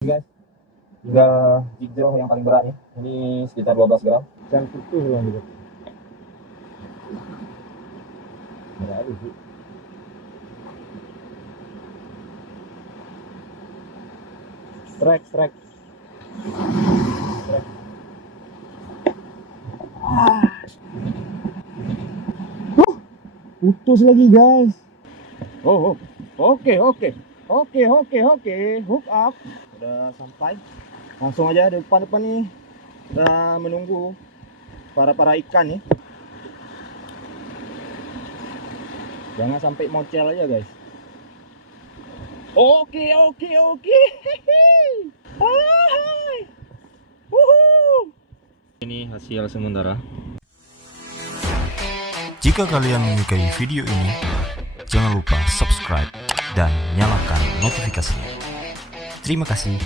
Guys, tinggal jigsaw yang paling berat nih. Ini sekitar 12 gram. Cantik tuh yang gitu. Berat sih. Strike. Putus lagi guys. Oke. Hook up. Udah sampai. Langsung aja depan nih. Udah menunggu para ikan nih. Jangan sampai mocel aja guys. Oke. Hai. Ini hasil sementara. Jika kalian menyukai video ini, jangan lupa subscribe dan nyalakan notifikasinya. Terima kasih.